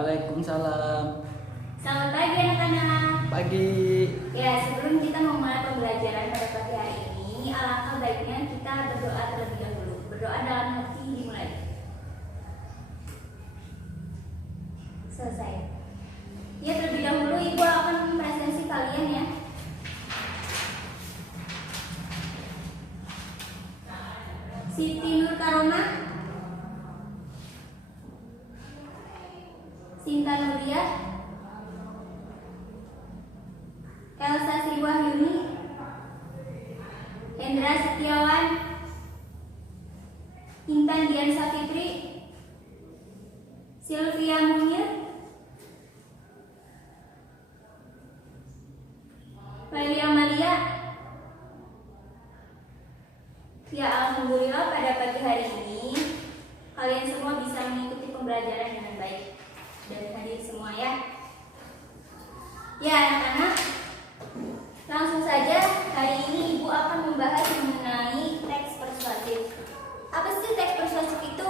Waalaikumsalam. Selamat pagi anak-anak. Pagi. Ya, sebelum kita memulai pembelajaran pada pagi hari ini, alangkah baiknya kita berdoa terlebih dahulu. Berdoa dalam hati dimulai. Selesai. Ya, terlebih dahulu Ibu akan mempresentasi kalian ya. Siti Nur Karomah, Sinta Nuria, Elsa Sriwahyuni, Hendra Setiawan, Intan Dian Safitri, Sylvia Munir, Laili Amalia. Ya, alhamdulillah pada pagi hari ini kalian semua bisa mengikuti pembelajaran dengan baik dan hadir semua ya. Ya anak-anak, langsung saja hari ini Ibu akan membahas mengenai teks persuasif. Apa sih teks persuasif itu?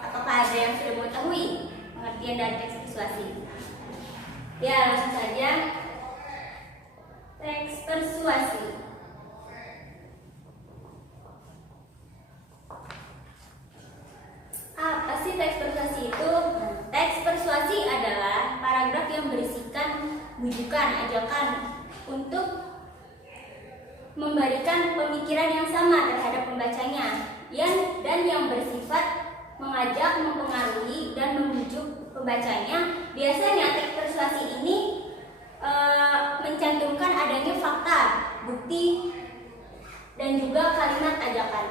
Apakah ada yang sudah mengetahui pengertian dari teks persuasif? Ya, langsung saja. Teks persuasif. Apa sih teks persuasi itu? Teks persuasi adalah paragraf yang berisikan bujukan, ajakan untuk memberikan pemikiran yang sama terhadap pembacanya, dan yang bersifat mengajak, mempengaruhi, dan membujuk pembacanya. Biasanya teks persuasi ini mencantumkan adanya fakta, bukti, dan juga kalimat ajakan.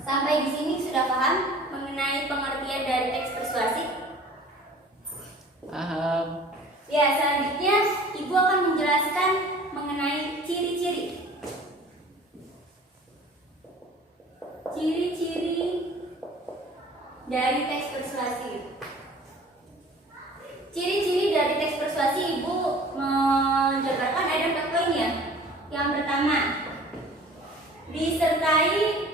Sampai di sini sudah paham mengenai pengertian dari teks persuasi? Paham. Ya, selanjutnya Ibu akan menjelaskan mengenai ciri-ciri. Ciri-ciri dari teks persuasi. Ciri-ciri dari teks persuasi Ibu menjabarkan ada 4 poin ya. Yang pertama, disertai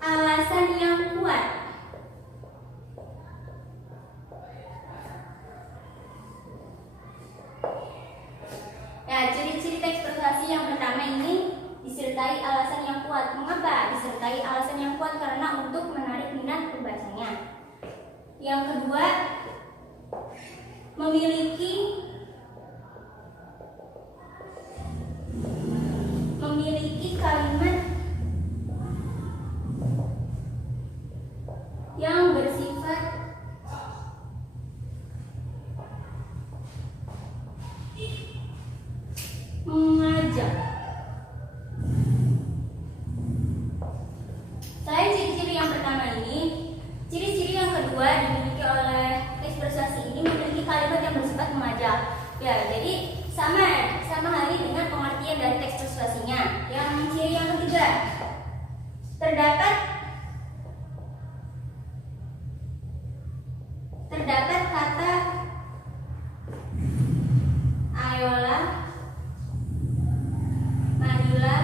alasan yang kuat. Ya, ciri-ciri teks persuasi yang pertama ini disertai alasan yang kuat. Mengapa disertai alasan yang kuat? Karena untuk menarik minat pembacanya. Yang kedua, memiliki kalimat yang bersifat mengajak. Selain ciri-ciri yang pertama ini, ciri-ciri yang kedua dimiliki oleh teks persuasi ini memiliki kalimat yang bersifat mengajak. Ya, jadi sama halnya dengan pengertian dari teks persuasinya. Yang ciri yang ketiga, terdapat kata ayolah, marilah.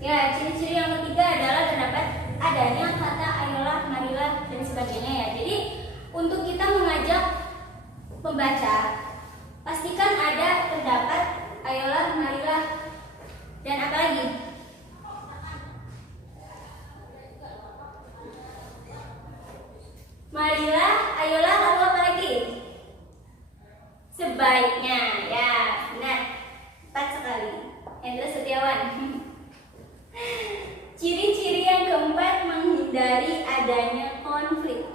Ya, ciri-ciri yang ketiga adalah terdapat adanya kata ayolah, marilah, dan sebagainya ya. Jadi untuk kita mengajak pembaca, pastikan ada terdapat ayolah, marilah, dan apa lagi? Marilah, ayolah, lalu apa lagi? Sebaiknya, ya benar, tepat sekali. Hendra Setiawan. Ciri-ciri yang keempat, menghindari adanya konflik.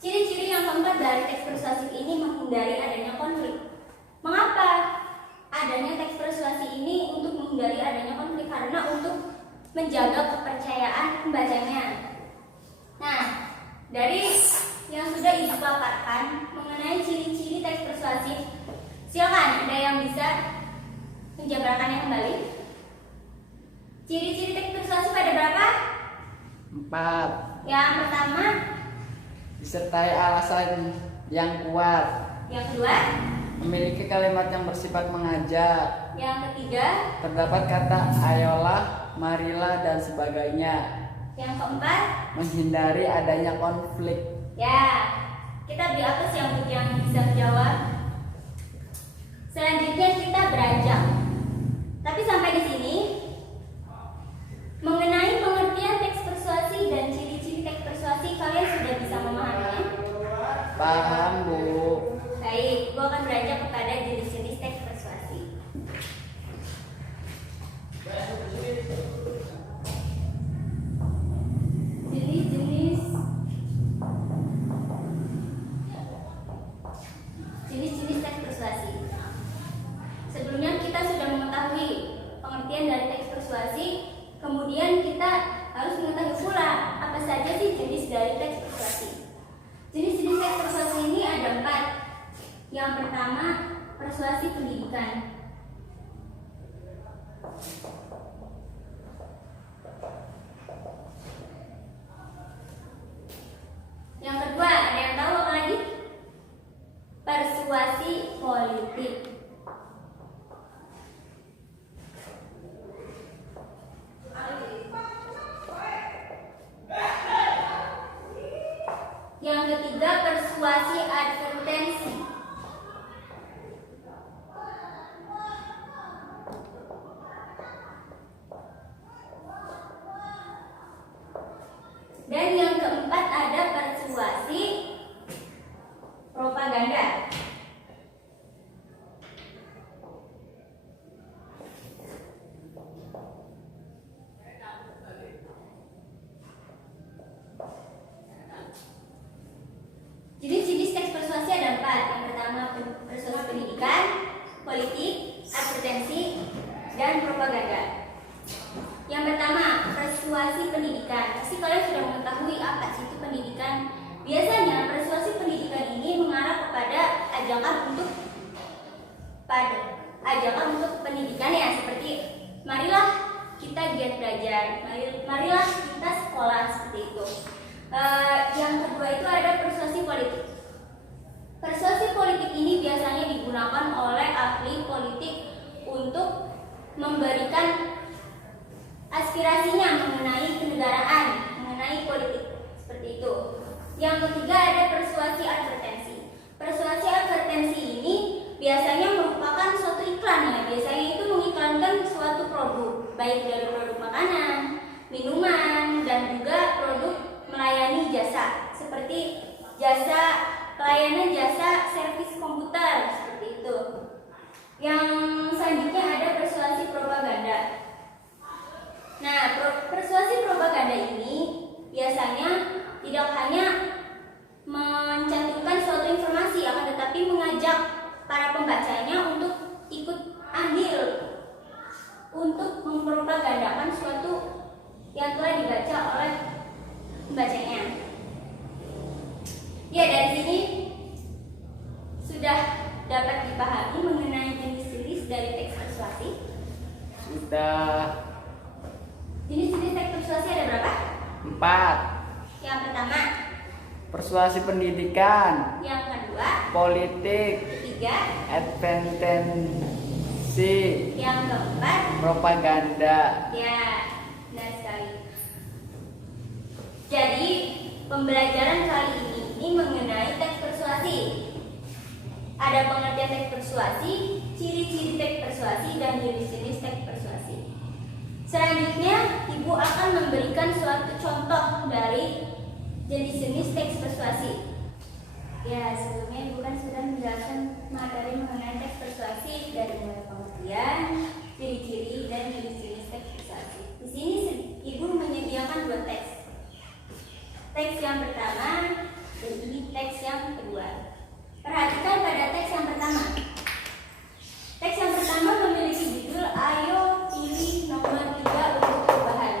Ciri-ciri yang keempat dari teks persuasif ini menghindari adanya konflik. Mengapa adanya teks persuasi ini untuk menghindari adanya konflik? Karena untuk menjaga kepercayaan pembacanya. Nah, dari yang sudah Ibu paparkan mengenai ciri-ciri teks persuasif, silakan ada yang bisa menjabarkannya kembali. Ciri-ciri teks persuasif ada berapa? 4. 4. Yang pertama, Disertai alasan yang kuat. yang kedua, Memiliki kalimat yang bersifat mengajak. yang ketiga, Terdapat kata ayolah, marilah, dan sebagainya. yang keempat. Menghindari adanya konflik. Ya, kita beri apa sih yang bisa menjawab? Selanjutnya kita beranjak. Tapi sampai di sini mengenai pengertian teks persuasi dan ciri-ciri teks persuasi kalian sudah bisa memahaminya? Paham, Bu. Baik, gua akan beranjak kepada jenis-jenis teks persuasi. Jenis-jenis teks persuasi. Sebelumnya kita sudah mengetahui pengertian dari teks persuasi, kemudian kita harus mengetahui pula apa saja sih jenis dari teks persuasi. Jenis-jenis teks persuasi ini ada 4. Yang pertama, persuasi pendidikan. Yang kedua, ada yang tahu apa lagi? Persuasi politik. Yang ketiga, persuasi advertensi. Dan yang keempat ada persuasi propaganda. Jenis-jenis teks persuasi ada 4. Yang pertama persuasi pendidikan, politik, advertensi, dan propaganda. Yang pertama, persuasi pendidikan. Pasti kalian sudah mengetahui apa sih itu pendidikan. Biasanya persuasi pendidikan ini mengarah kepada ajakan untuk pendidikan ya, seperti marilah kita giat belajar, marilah kita sekolah, seperti itu. Yang kedua itu ada persuasi politik. Persuasi politik ini biasanya digunakan oleh ahli politik untuk memberikan aspirasinya mengenai kenegaraan, mengenai politik, seperti itu. Yang ketiga ada persuasi advertensi. Persuasi advertensi ini biasanya merupakan suatu iklan ya. Biasanya itu mengiklankan suatu produk, baik dari produk makanan, minuman, dan juga produk melayani jasa, seperti pelayanan jasa servis komputer, seperti itu. Yang selanjutnya ada persuasi propaganda. Nah, persuasi propaganda ini biasanya tidak hanya mencantumkan suatu informasi, akan tetapi mengajak para pembacanya untuk ikut andil untuk mempropagandakan suatu yang telah dibaca oleh pembacanya. Ya, dari sini sudah dapat dipahami mengenai jenis-jenis dari teks persuasi. Sudah. Jenis-jenis teks persuasi ada berapa? 4. Yang pertama, Persuasi pendidikan. yang kedua, Politik. ketiga, Advertensi. yang keempat. Propaganda. Ya, benar sekali. Jadi pembelajaran kali ini mengenai teks persuasi. Ada pengertian teks persuasi, ciri-ciri teks persuasi, dan jenis-jenis teks persuasi. Selanjutnya, Ibu akan memberikan suatu contoh dari jenis-jenis teks persuasi. Ya, sebelumnya Ibu kan sudah menjelaskan materi mengenai teks persuasi dari mulai pengertian, ciri-ciri, dan jenis-jenis teks persuasi. Di sini Ibu menyediakan 2 teks. Teks yang pertama dan ini teks yang kedua. Perhatikan pada teks yang pertama. Teks yang pertama memiliki judul "Ayo pilih nomor 3 untuk perubahan".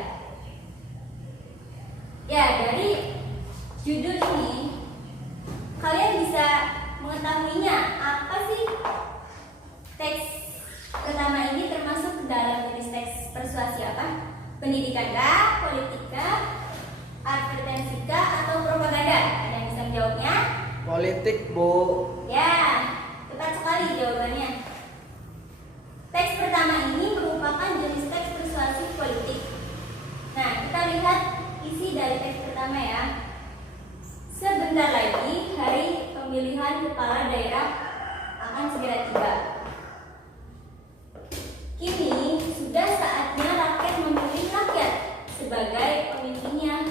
Ya, dari judul ini kalian bisa mengetahuinya apa sih teks pertama ini termasuk dalam jenis teks persuasi apa? Pendidikan kah, politik kah, menjawabnya? Politik, Bu. Ya, tepat sekali jawabannya. Teks pertama ini merupakan jenis teks persuasi politik. Nah, kita lihat isi dari teks pertama ya. Sebentar lagi hari pemilihan kepala daerah akan segera tiba. Kini sudah saatnya rakyat memilih rakyat sebagai pemimpinnya.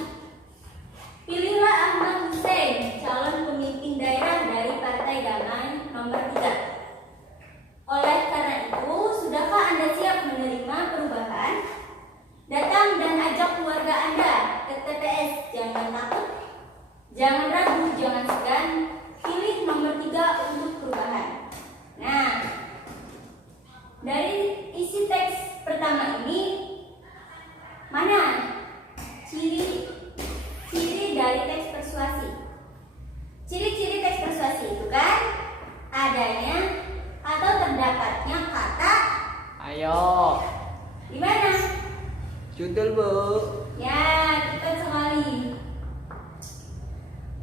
Pilihlah Ahmad Hussein, calon pemimpin daerah dari Partai Damai nomor 3. Oleh karena itu, sudahkah Anda siap menerima perubahan? Datang dan ajak keluarga Anda ke TPS. Jangan takut, jangan ragu, jangan segan. Pilih nomor 3 untuk perubahan. Nah, dari isi teks pertama ini, mana ciri-ciri dari teks persuasi? Ciri-ciri teks persuasi itu kan adanya atau terdapatnya kata Ayo. di mana? Judul, Bu. Ya, cepat sekali.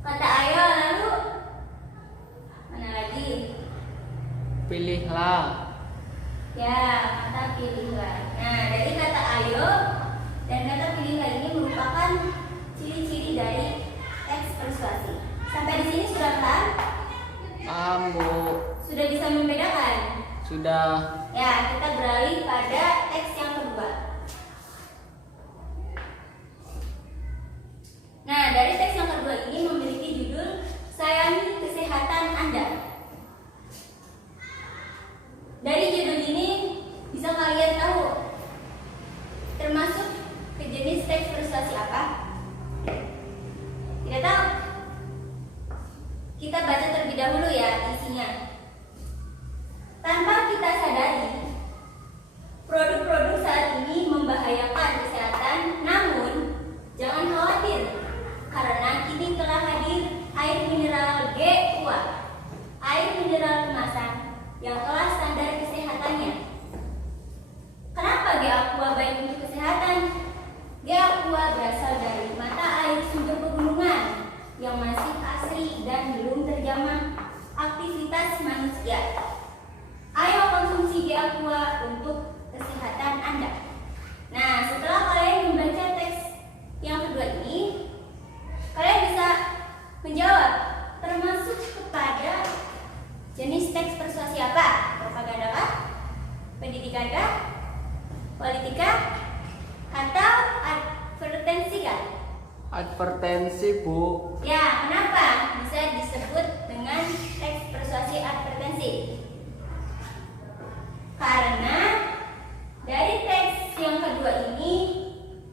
Kata ayo, lalu mana lagi? Pilihlah. Ya, kata pilihlah. Nah, dari kata ayo dan kata pilihlah ini merupakan ciri-ciri dari teks persuasi. Sampai di sini sudah paham? Paham, Bu. Sudah bisa membedakan? Sudah. Ya, kita beralih pada teks yang kedua. Nah, dari teks yang kedua ini memiliki judul Sayangi Kesehatan Anda. Dari judul ini bisa kalian tahu termasuk ke jenis teks persuasi apa? Tidak tahu? Kita baca terlebih dahulu ya isinya. Tanpa kita sadari, produk-produk saat ini membahayakan kesehatan, namun jangan khawatir karena kini telah hadir air mineral G-Aqua, air mineral kemasan yang telah standar kesehatannya. Kenapa G-Aqua baik untuk kesehatan? G-Aqua berasal dari mata air sumber pegunungan yang masih asri dan belum terjamah aktivitas manusia. Ayo konsumsi G-Aqua untuk kesehatan Anda. Nah, setelah kalian membaca teks yang kedua ini, kalian bisa menjawab termasuk kepada jenis teks persuasi apa? Propaganda kah? Pendidikan kah? Politika? Atau advertensi kah? Advertensi, Bu. Ya, kenapa bisa disebut dengan teks persuasi advertensi? Karena dari teks yang kedua ini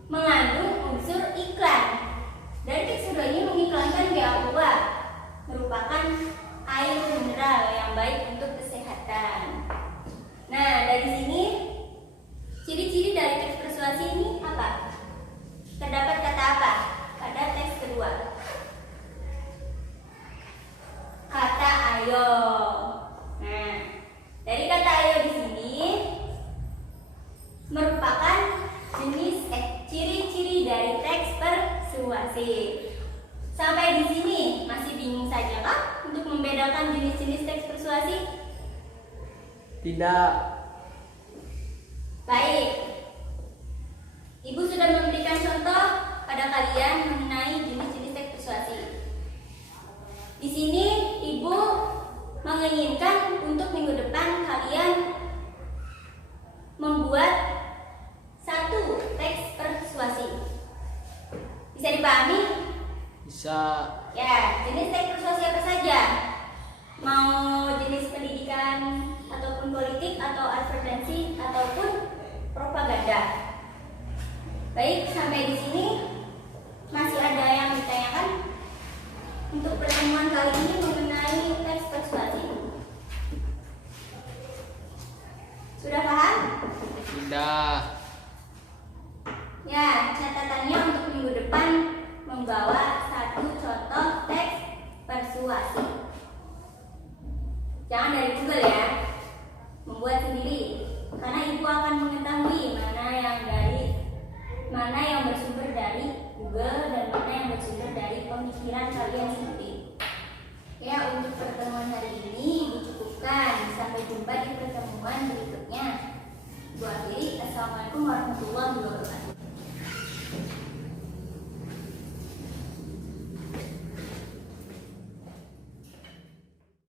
mengandung unsur iklan. Dari teks kedua ini mengiklankan G-Aqua, merupakan air mineral yang baik untuk kesehatan. Nah, dari sini ciri-ciri dari teks persuasi ini apa? Terdapat kata apa pada teks kedua? Kata ayo. Nah, dari kata ayo di sini merupakan jenis ciri-ciri dari teks persuasi. Sampai di sini masih bingung saja kah untuk membedakan jenis-jenis teks persuasi? Tidak. Baik. Ibu sudah memberikan contoh pada kalian mengenai jenis-jenis teks persuasi. Di sini Ibu menginginkan untuk minggu depan kalian membuat satu teks persuasi. Bisa dipahami? Bisa. Ya, jenis teks persuasi apa saja? Mau jenis pendidikan ataupun politik atau advertensi ataupun propaganda. Baik, sampai di sini masih ada yang ditanyakan untuk pertemuan kali ini mengenai teks persuasi. Sudah paham? Sudah. Ya, catatannya untuk minggu depan membawa satu contoh teks persuasi. Jangan dari Google ya, membuat sendiri. Karena ibu akan mengetahui mana yang bersumber dari Google dan mana yang bersumber dari pemikiran kalian sendiri. Assalamualaikum warahmatullahi wabarakatuh.